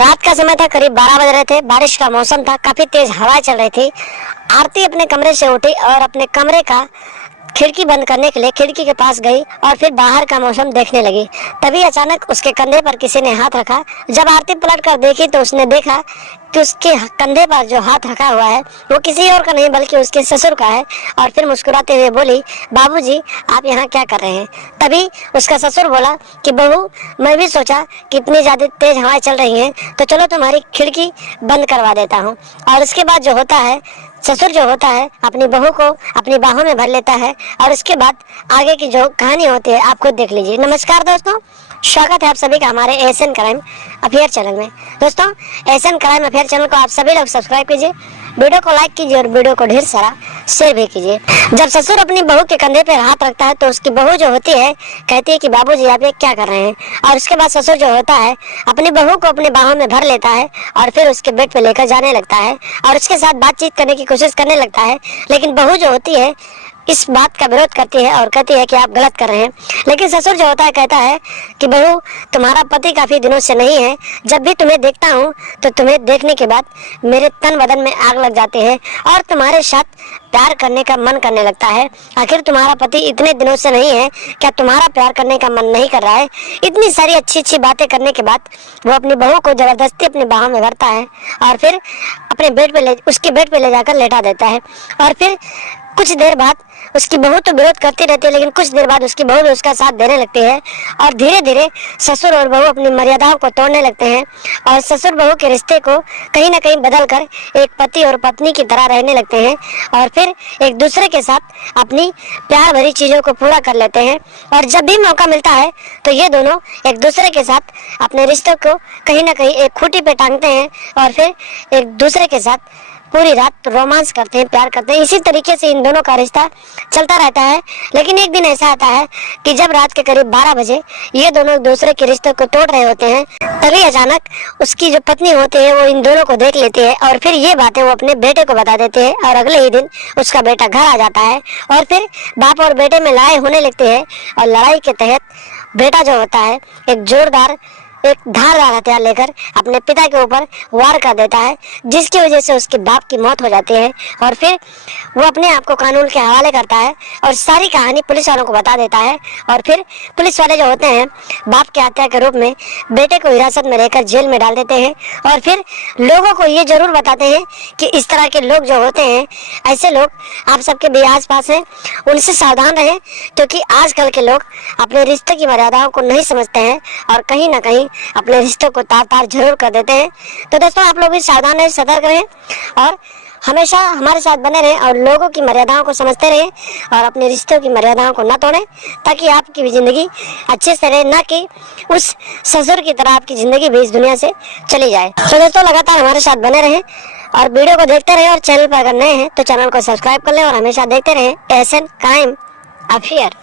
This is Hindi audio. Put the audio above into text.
रात का समय था, करीब 12 बज रहे थे। बारिश का मौसम था, काफी तेज हवाएं चल रही थी। आरती अपने कमरे से उठी और अपने कमरे का खिड़की बंद करने के लिए खिड़की के पास गई और फिर बाहर का मौसम देखने लगी। तभी अचानक उसके कंधे पर किसी ने हाथ रखा। जब आरती पलट कर देखी तो उसने देखा कि उसके कंधे पर जो हाथ रखा हुआ है वो किसी और का नहीं बल्कि उसके ससुर का है। और फिर मुस्कुराते हुए बोली, बाबूजी आप यहाँ क्या कर रहे हैं? तभी उसका ससुर बोला कि बहू, मैं भी सोचा कि इतनी ज्यादा तेज हवाएं चल रही हैं तो चलो तुम्हारी खिड़की बंद करवा देता हूँ। और उसके बाद जो होता है, ससुर जो होता है अपनी बहू को अपनी बाहों में भर लेता है और उसके बाद आगे की जो कहानी होती है आप खुद देख लीजिए। नमस्कार दोस्तों, स्वागत है आप सभी का हमारे एशियन क्राइम अफेयर चैनल में। दोस्तों, एशियन क्राइम अफेयर चैनल को आप सभी लोग सब्सक्राइब कीजिए, वीडियो को लाइक कीजिए और वीडियो को ढेर सारा शेयर भी कीजिए। जब ससुर अपनी बहू के कंधे पर हाथ रखता है तो उसकी बहू जो होती है कहती है कि बाबूजी आप ये क्या कर रहे हैं? और उसके बाद ससुर जो होता है अपनी बहू को अपनी बाहों में भर लेता है और फिर उसके बेड पे लेकर जाने लगता है और उसके साथ बातचीत करने की कोशिश करने लगता है। लेकिन बहू जो होती है इस बात का विरोध करती है और कहती है कि आप गलत कर रहे हैं। लेकिन ससुर जो होता है कहता है कि बहू, तुम्हारा पति काफी दिनों से नहीं है। जब भी तुम्हें देखता हूँ तो तुम्हें देखने के बाद मेरे तन बदन में आग लग जाती है और तुम्हारे साथ प्यार करने का मन करने लगता है। आखिर तुम्हारा पति इतने दिनों से नहीं है, क्या तुम्हारा प्यार करने का मन नहीं कर रहा है? इतनी सारी अच्छी अच्छी बातें करने के बाद वो अपनी बहू को जबरदस्ती अपनी बाहों में भरता है और फिर अपने उसके बेड पे ले जाकर लेटा देता है। और फिर कुछ देर बाद उसकी बहू तो विरोध करती रहती है, लेकिन कुछ देर बाद उसकी बहू भी उसका साथ देने लगती है और धीरे धीरे ससुर और बहू अपनी मर्यादाओं को तोड़ने लगते हैं और ससुर बहू के रिश्ते को कहीं ना कहीं बदलकर एक पति और पत्नी की तरह रहने लगते हैं और फिर एक दूसरे के साथ अपनी प्यार भरी चीजों को पूरा कर लेते हैं। और जब भी मौका मिलता है तो ये दोनों एक दूसरे के साथ अपने रिश्तों को कहीं ना कहीं एक खूंटी पे टांगते हैं और फिर एक दूसरे के साथ पूरी रात रोमांस करते हैं, प्यार करते हैं। इसी तरीके से इन दोनों का रिश्ता चलता रहता है। लेकिन एक दिन ऐसा आता है कि जब रात के करीब 12 बजे ये दोनों एक दूसरे के रिश्ते को तोड़ रहे होते हैं, तभी अचानक उसकी जो पत्नी होती है वो इन दोनों को देख लेती है और फिर ये बातें वो अपने बेटे को बता देते हैं और अगले ही दिन उसका बेटा घर आ जाता है और फिर बाप और बेटे में लड़ाई होने लगती है। और लड़ाई के तहत बेटा जो होता है एक धारदार हथियार लेकर अपने पिता के ऊपर वार कर देता है, जिसकी वजह से उसके बाप की मौत हो जाती है। और फिर वो अपने आप को कानून के हवाले करता है और सारी कहानी पुलिस वालों को बता देता है। और फिर पुलिस वाले जो होते हैं बाप की हत्या के रूप में बेटे को हिरासत में लेकर जेल में डाल देते हैं और फिर लोगों को ये जरूर बताते हैं कि इस तरह के लोग जो होते हैं, ऐसे लोग आप सबके भी आस पास हैं, उनसे सावधान रहें, क्योंकि आजकल के लोग अपने रिश्ते की मर्यादाओं को नहीं समझते हैं और कहीं ना कहीं अपने रिश्तों को तार तार जरूर कर देते हैं। तो दोस्तों, आप लोग भी सावधान रहें, सतर्क रहें और हमेशा हमारे साथ बने रहें और लोगों की मर्यादाओं को समझते रहें और अपने रिश्तों की मर्यादाओं को ना तोड़ें, ताकि आपकी भी जिंदगी अच्छे से रहे, ना कि उस ससुर की तरह आपकी जिंदगी भी इस दुनिया से चली जाए। तो दोस्तों, लगातार हमारे साथ बने रहें और वीडियो को देखते रहें और चैनल पर अगर नए हैं तो चैनल को सब्सक्राइब कर लें और हमेशा देखते रहें एशियन क्राइम अफेयर।